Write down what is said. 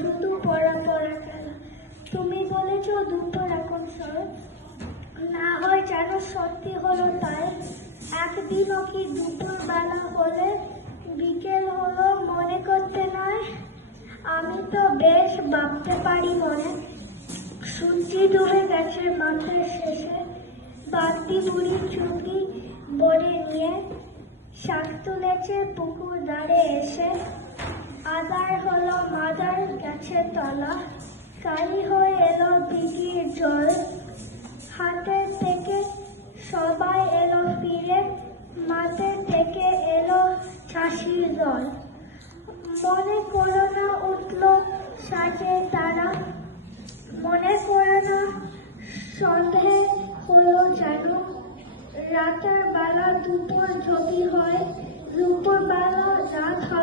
শুধু পড়া পড়া খেলা। তুমি বলেছ দুপুর এখন সর, না হয় যেন সত্যি হলো তাই। একদিনও কি দুপুর বেলা হলে বিকেল হলো মনে করতে নয়? আমি তো বেশ ভাবতে পারি মনে। সূর্য ডুবে গেছে মাঠের শেষে, বালতি বুড়ি চুকি বনে নিয়ে শাক তুলেছে পুকুর ধারে এসে। আদার হলো মাদার গেছে তলা, কালি হয়ে এলো দিঘির জল। হাটের থেকে সবাই এলো ফিরে, মাঠের থেকে এলো ছাসির দল। মনে করো না উঠল সাজে তারা, মনে করো না সন্ধে হলো যেন। রাতের বেলা দুপুর যদি হয়, দুপুর বেলা রাত হয়।